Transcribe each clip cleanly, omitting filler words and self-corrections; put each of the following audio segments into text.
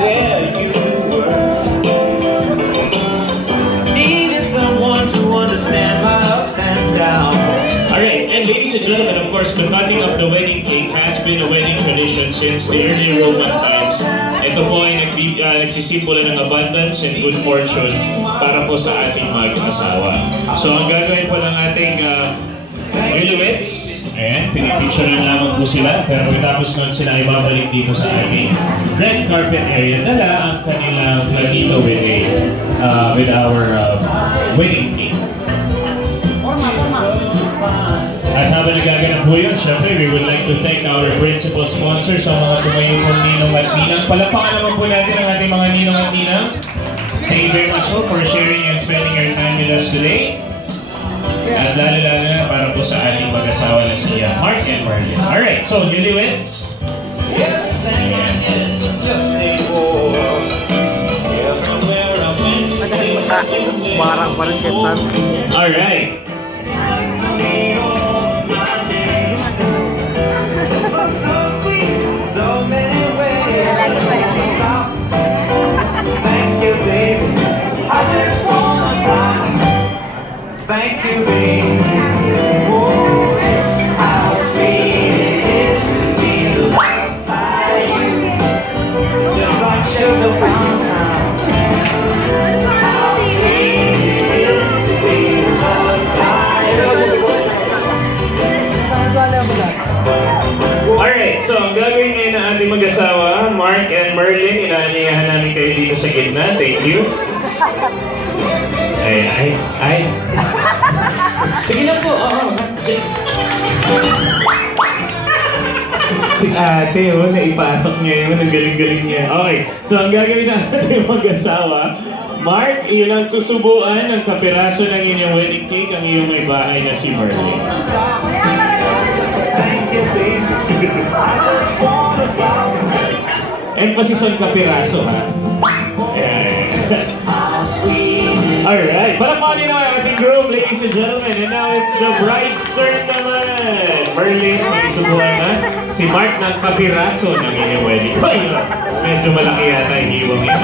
there you were. Needed someone to understand my ups and downs. Alright, and ladies and gentlemen, of course, the cutting of the wedding cake has been a wedding tradition since the early Roman times. Ito po ay nagsisimbolo ng abundance and good fortune para po sa ating mag-asawa. So, ang gagawin po ng ating newlyweds, ayan, pinipicture na lamang po sila, pero tapos nun sila ibabalik dito sa ating red carpet area. Dala ang kanilang platito with our wedding cake. At habang nagaganap po yun, syempre, we would like to thank our principal sponsors, ang mga tumayong pong ninong at ninang. Palapakan naman po natin ang ating mga ninong at ninang. Thank you very much po for sharing and spending your time with us today. At lalo-lalo na para po sa ating mag-asawa na si Mark and Marlene. Alright, so newlyweds. Alright. So many ways to stop. Thank you, baby. I just wanna stop. Thank you, baby. Oh, how sweet it is to be loved by you. Just like sugar sometimes. How sweet it is to be loved by you. Alright, so ang gagawin ngayon ng ating mag-asawa, Mark and Merlin, inaanyayahan namin kayo dito sa gitna. Thank you. Ay. Sige lang po, oo. Si ate, naipasok niya yun. Ang galing-galing niya. Okay, so ang gagawin ng ating mag-asawa, Mark, ilang susubuan ng kapiraso ng inyong wedding cake ang iyong may bahay na si Merlin. Emphasis on kapiraso, ha? Alright, palakpakan nyo ang ating group, ladies and gentlemen. And now it's the bride's turn naman. Merlin, may subuhan na si Mark ng kapiraso ng inyong wedding. Medyo malaki yata yung hiwang yun.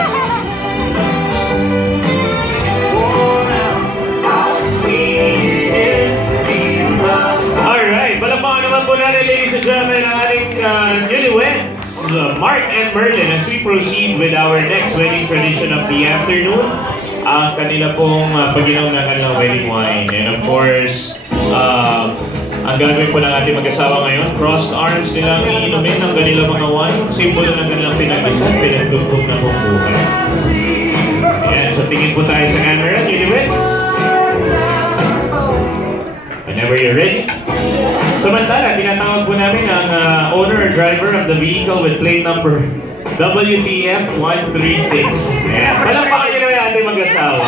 Alright, palakpakan naman po natin, ladies and gentlemen, ang ating newlyweds, Mark and Merlin, as we proceed with our next wedding tradition of the afternoon, ang kanila pong pag-inom ng kanilang wedding wine. And of course, ang gagawin po ng ating mag-asawa ngayon, crossed arms nilang iinumin ng kanilang mga wine, simbolo ng kanilang pinag-isa, pinagdugtog na pong buhay. Ayan, so tingin po tayo sa camera, newlyweds. Whenever you're ready. Samantala, tinatawag po namin ang owner or driver of the vehicle with plate number WTF136. Ayan. Palakpakan nyo naman ating mag-asawa.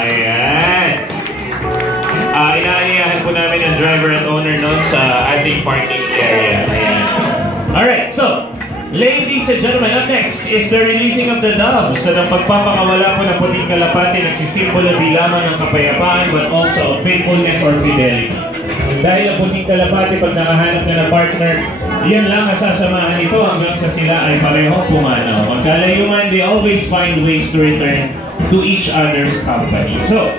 Ayan. Inaaniyahan po namin ang driver at owner nun sa ating parking area. Ayan. Alright, so, ladies and gentlemen, up next is the releasing of the doves. Sa pagpapakawala po ng puting kalapati, nagsisimbolo di lamang ng kapayapaan but also of faithfulness or fidelity. Dahil ang puting kalapati, pag nakahanap na ng partner, yan lang ang sasamahan nito hanggang sa sila ay parehong pumanaw. Magkalayuman, they always find ways to return to each other's company. So,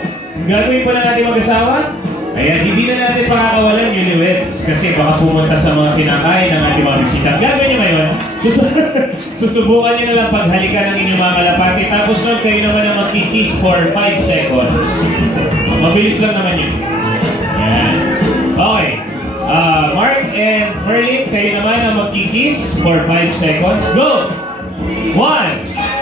gagawin po na natin mag-asawa? Ayan, hindi na natin pakakawalan newlyweds kasi baka pumunta sa mga kinakain ng ating mga bisita. Gagawin nyo ngayon, susubukan nyo na lang paghalikan ng inyong mga kalapati, tapos lang kayo naman na mag-kiss for 5 seconds. Mabilis lang naman yun. Ayan. Okay. Mark and Merlin, kayo naman ang mag-kiss for 5 seconds. Go! 1,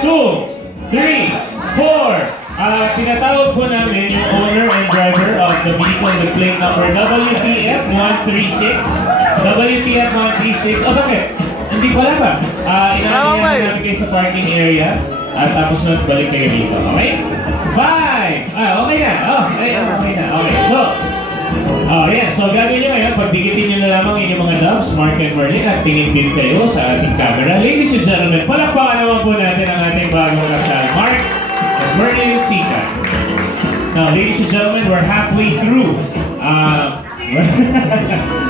2, 3, 4. Tinatawag po namin yung owner and driver of the vehicle with plate number WTF136. WTF136. Oh, bakit? Hindi pala ba? Inaanihan namin kayo sa parking area at tapos na balik kayo dito. Okay? 5! Okay na. Okay na. Okay. So gagawin nyo ngayon, pagdikitin nyo na lamang inyong mga doves, Mark and Merlin, at tingin din kayo sa ating camera. Ladies and gentlemen, palakpakan naman po natin ang ating bagong kasal, Mark and Merlin Sika. Now, ladies and gentlemen, we're halfway through.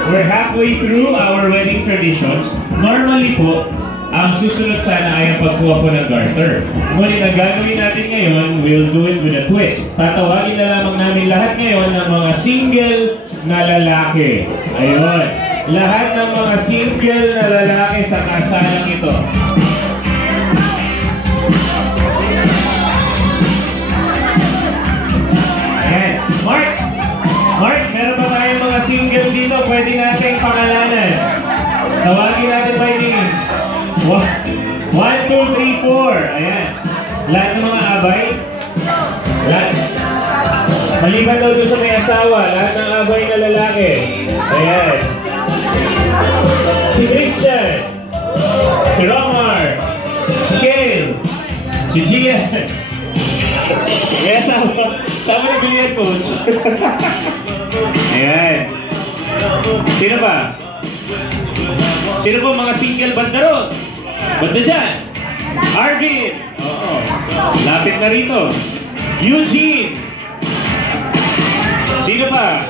We're halfway through our wedding traditions. Normally po, Ang susunod sana ay ang pagkuha po ng garter. Ngunit ang gagawin natin ngayon, we'll do it with a twist. Tatawagin na lamang namin lahat ngayon ng mga single na lalaki. Ayun. Lahat ng mga single na lalaki sa kasalang ito. Ayan. Mark, meron ba tayong mga single dito? Pwede natin pangalanan. Tawagin natin by name. 1, 2, 3, 4. Ayan. Lahat ng mga abay. Lahat. Maliban daw doon sa may asawa. Lahat ng abay na lalaki. Ayan. Si Christian. Si Romar. Si Kale. Si Gian. May asawa. Sama na billiard coach. Ayan. Sino ba? Sino po mga single banda ron? Banda dyan. Arvin. Oo. Lapit na rito. Eugene. Sino pa?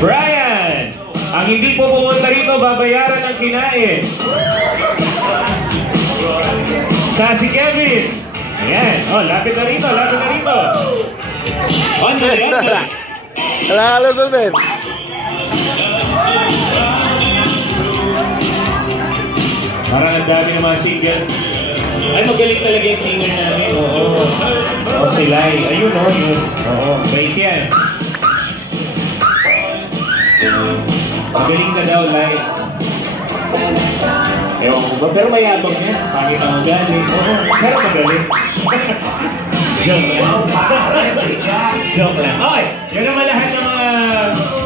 Brian. Ang hindi po pumunta rito, babayaran ng kinain. Si Kevin. Ayan. Oh, lapit na rito, lapit na rito. Andre. Nakalusot, Ben. Parang ang dami ng mga single. Ay, magaling talaga yung singer namin. Oo. O si Lai. Ayun, o. Yun. Oo. Bait yan. Magaling ka daw, Lai. Ewan ko ba? Pero mayabang yan. Pangit ang galing. Oo. Pero magaling. Joke lang. Joke lang. Okay. Yun naman lahat ng mga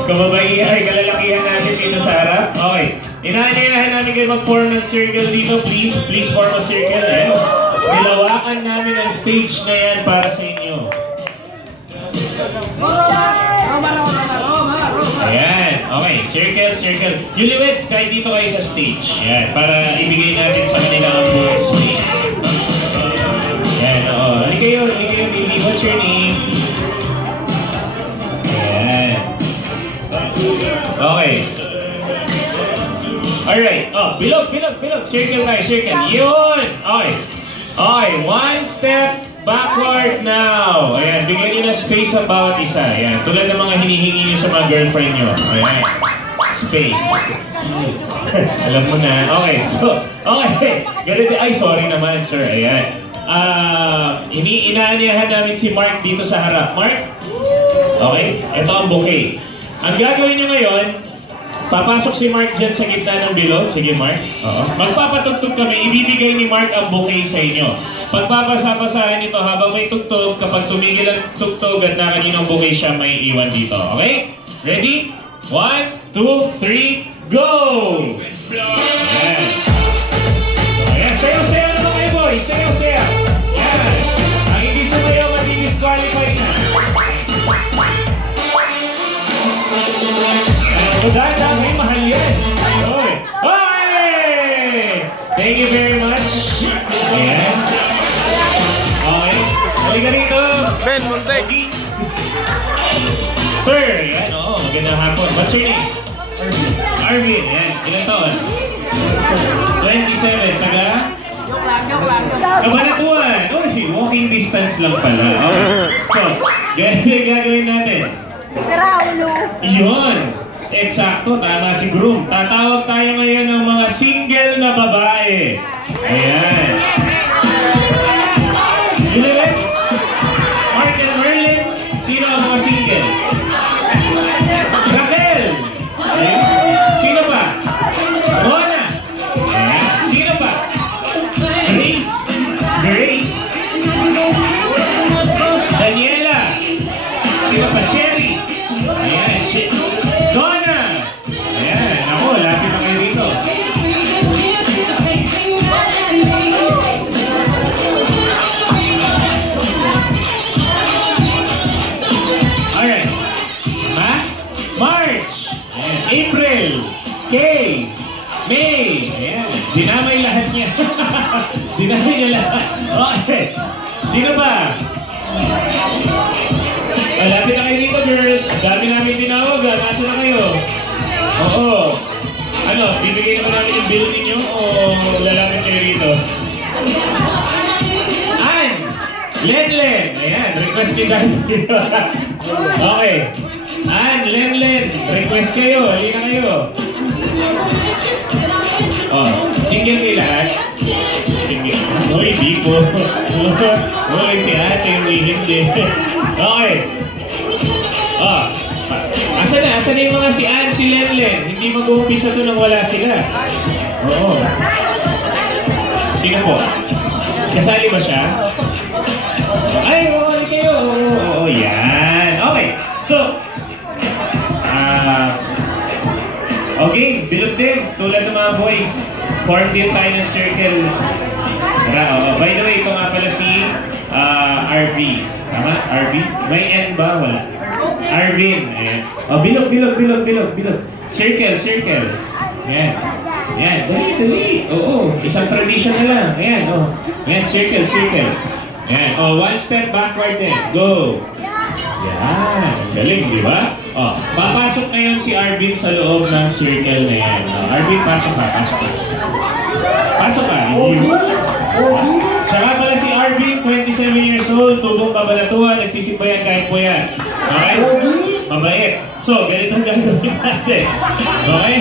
kababaihan ay kalalakihan natin dito sa harap. Okay. Inaanyayahan namin kayo mag-form ng circle dito. Please form a circle. Ayan. Nilawakan namin ang stage na yan para sa inyo. Ayan. Okay. Circle. Yuliwets, kahit dito kayo sa stage. Ayan. Para ibigay natin sa kanila ang buong space. Ayan. Oo. Halika kayo, baby. What's your name? Ayan. Okay. Alright. Oh, bilog. Circle tayo, circle. Yun! Okay. Okay, one step backward now. Ayan, bigyan nyo na space sa bawat isa. Ayan, tulad ng mga hinihingi nyo sa mga girlfriend nyo. Ayan. Space. Alam mo na. Okay, so, okay. Ganito, ay, sorry naman, sir. Ayan. Inaanyahan namin si Mark dito sa harap. Mark? Okay, ito ang bouquet. Ang gagawin nyo ngayon, papasok si Mark dyan sa gitna ng bilog. Sige, Mark. Magpapatugtog kami. Ibibigay ni Mark ang bouquet sa inyo. Pagpapasapasahan ito habang may tugtog, kapag tumigil ang tugtog at na kaninong bouquet siya, may iwan dito. Okay? Ready? 1, 2, 3, go! Ayan. Ayan. Sayo-sayo naman kayo, boys. Sayo-sayo. Ayan. Ang hindi sumayaw, mati-disqualify na. Dahil may mahal yan. Oy! Thank you very much. Ayan. Okay. Halika rito. Ben, muntik. Sir, yan. Oo, magandang hapon. What's your name? Arvin. Yan. Ilang taon? 27. Taga? Joke lang. Kabanatuan. Oh, walking distance lang pala. Okay. So, gagawin natin. Karaulo. Yun. Eksakto, tama si Groom. Tatawag tayo ngayon ng mga single na babae. Ayan. Juliet, Mark and Merlin, sino ang mga single? Raquel. Ayan. Sino pa? Mona. Ayan. Sino pa? Grace. Daniela. Sino pa? Sherry. Ayan. Donna. Ayan. Ako, lapit na kayo dito. Alright. March. Ayan. April. Kay. May. Ayan. Dinamay lahat niya. Dinamay niya lahat. Okay. Sino ba? Malapit na kayo dito, girls. Dami namin tinawag. Nasa na kayo? Oo. Ano, bibigay naman namin yung bill ninyo o lalapit kayo rito? Ann! Lenlen! Ayan, request ni Daddy. Okay. Ann, Lenlen, request kayo. Halina kayo. Oh, single ni lahat? Single. Uy, di po. Uy, si ate, hindi. Okay. Oh, Asan na yung mga si Ann, si Lenlen? Hindi mag-uumpisa doon nang wala sila. Oo. Sino po? Kasali ba siya? Ay, oo, kayo. Oo, yan. Okay. So, okay, bilog din. Tulad ng mga boys. Form din tayo ng circle. By the way, ito nga pala si RV. Tama? RV? May N ba? Wala. Arvin. Ayan. Oh, bilog. Circle. Ayan. Ayan. Dali. Oo. Isang tradition na lang. Ayan. Oh. Ayan. Circle. Ayan. Oh, one step backward din. Go. Yan. Galing, di ba? Oh, papasok ngayon si Arvin sa loob ng circle na yan. Oh, Arvin, pasok ka. Pasok ka. Siya nga pala si Arvin, 27 years old, tubong kabalatuan, nagsisibayan kahit po yan. Okay? Mabait. So, ganito ang gagawin natin. Okay?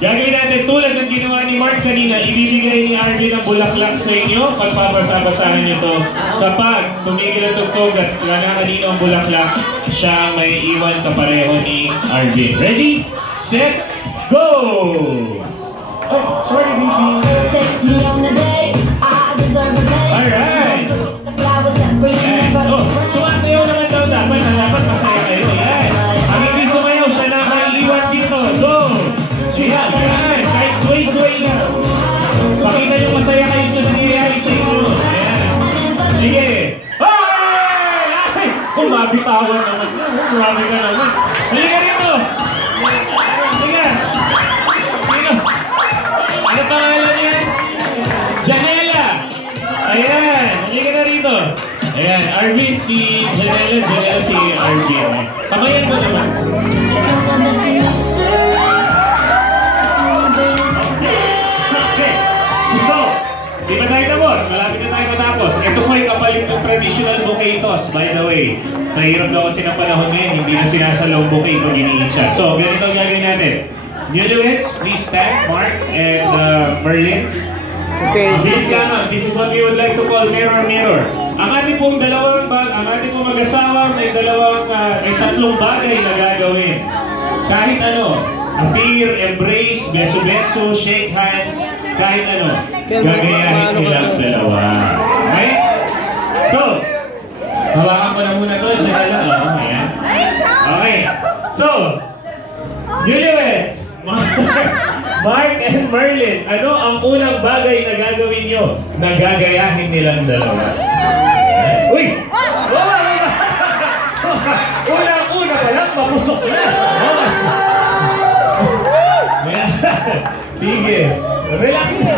Gagawin natin tulad ng ginawa ni Mark kanina, ibibigay ni Arvin ang bulaklak sa inyo, pagpapasa-basahan nyo to. Kapag tumigil ang tugtog at wala kanino ang bulaklak, siya may iwan kapareho ni Arvin. Ready? Set, go! Oh, sorry, baby. Take me on a date, I deserve a date. Alright. The flowers that bring me back. Oh, sumasayaw naman daw dapat masaya kayo. Yan. Ang hindi sumayaw, siya na maiiwan dito. Go! Yan. Kahit sway-sway na. Pakita nyo masaya kayo sa nangyayari sa inyo. Yan. Sige. Ay! Kung mabitawan naman. Grabe ka naman. Halika rito. Halika. Sino? Ano pangalan niya? Janela! Ayan, halika na rito. Ayan, Arvin, si Janela si Arvin. Kamayan mo naman. Okay, so, di ba tayo tapos? Malapit na tayo matapos. Ito po ay kapalit ng traditional bouquet toss, by the way. Sa hirap daw kasi ng panahon ngayon, hindi na sinasalong bouquet pag iniit siya. So, ganito ang gagawin natin. Newlyweds, please stand, Mark and Merlin. Okay. This is what we would like to call mirror. Ang ating pong mag-asawa may tatlong bagay na gagawin. Kahit ano, appear, embrace, beso-beso, shake hands, kahit ano, gagayahin nilang dalawa. Okay? So, hawakan ko na muna to, siya na lang. Ayan. Okay. So, Newlyweds, Mark and Merlin, ano ang unang bagay na gagawin nyo na gagayahin nilang dalawa? Uy! Unang-una pa lang, mapusok na! Sige, relax na!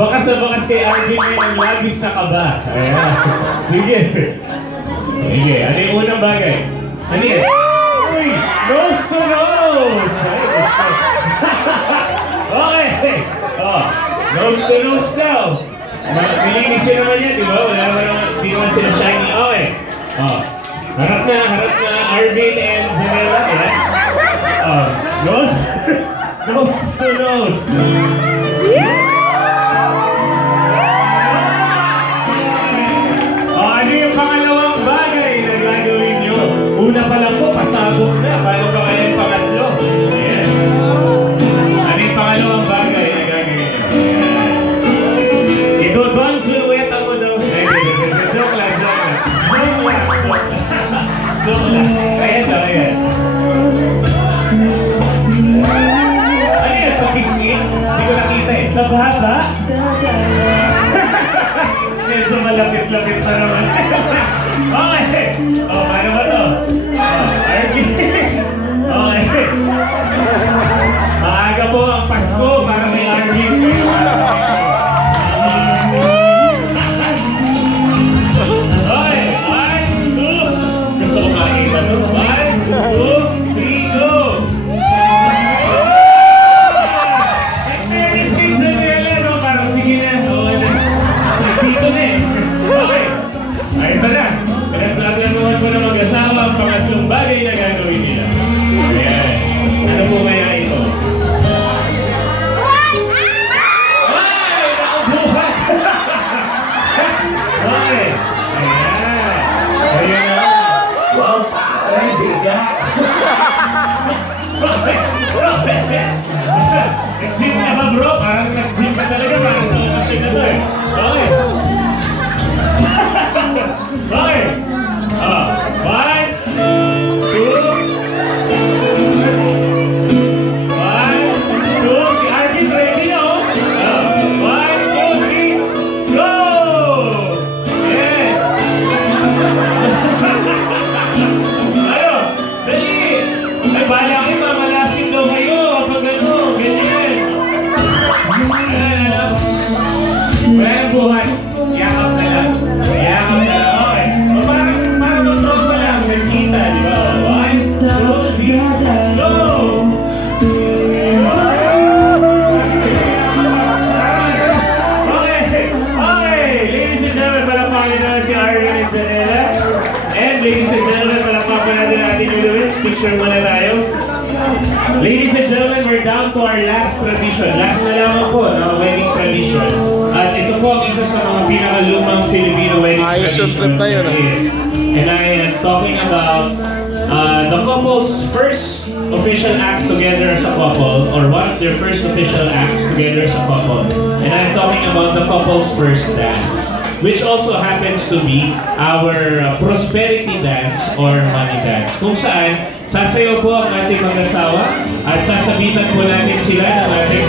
Bakas kay Arvin may ang labis na kaba. Sige. Sige, ano yung unang bagay? Ano yan? Uy! Nose to nose! Okay! Oh, nose to nose daw. Malinis yun naman yan, di ba? Di naman sila shiny. Okay. Oh, harap na, Arvin and Janela. Yan. Oh, nose to nose. Oh, ano yung pangalawang bagay na gagawin nyo? Una pa lang po, pasabog na. Paano ba kaya yung pangatlo? Ayan. Ano yung pangalawang bagay na gagawin nyo? Ito ang silueta mo daw. Joke lang. Ayan. Ano yan? Sa biscuit? Hindi ko nakita eh. Sa baba? Medyo malapit-lapit pa naman. Okay. Oh, ano ba to? Arvin. Okay. Maaga po ang Pasko para may Arvin. Okay. 1, 2. Gusto ko makita to. 1, 2, 3, go. Nag-gym na ba bro? Parang nag-gym ka talaga para sa okasyon na to eh. Okay. Okay. One, two. One, two. Si Arvin ready na oh. One, two, three. Go! Yeah. Ayo, dali. Ay, bahala kayo, mamalasin daw kayo. Kapag ano, ganyan. Ano? Wala yung buhay. Yakap na lang. Yakap na lang. Okay. O, parang control pa lang. Nagkita, di ba? One, two, three, go! Okay. Okay. Ladies and gentlemen, palapakin naman si Arvin and Janela. And ladies and gentlemen, palapakin natin natin yung Luis. Picture muna tayo. Ladies and gentlemen, we're down to our last tradition. Last na lamang po, na wedding tradition. At ito po ang isa sa mga pinakalumang Filipino wedding Ayos yung tradition trip tayo, no? is. And I am talking about the couple's first official act together as a couple, or one of their first official acts together as a couple. And I'm talking about the couple's first dance, which also happens to be our prosperity dance or money dance. Kung saan, sasayaw po ang ating mag-asawa at sasabitan po natin sila ng ating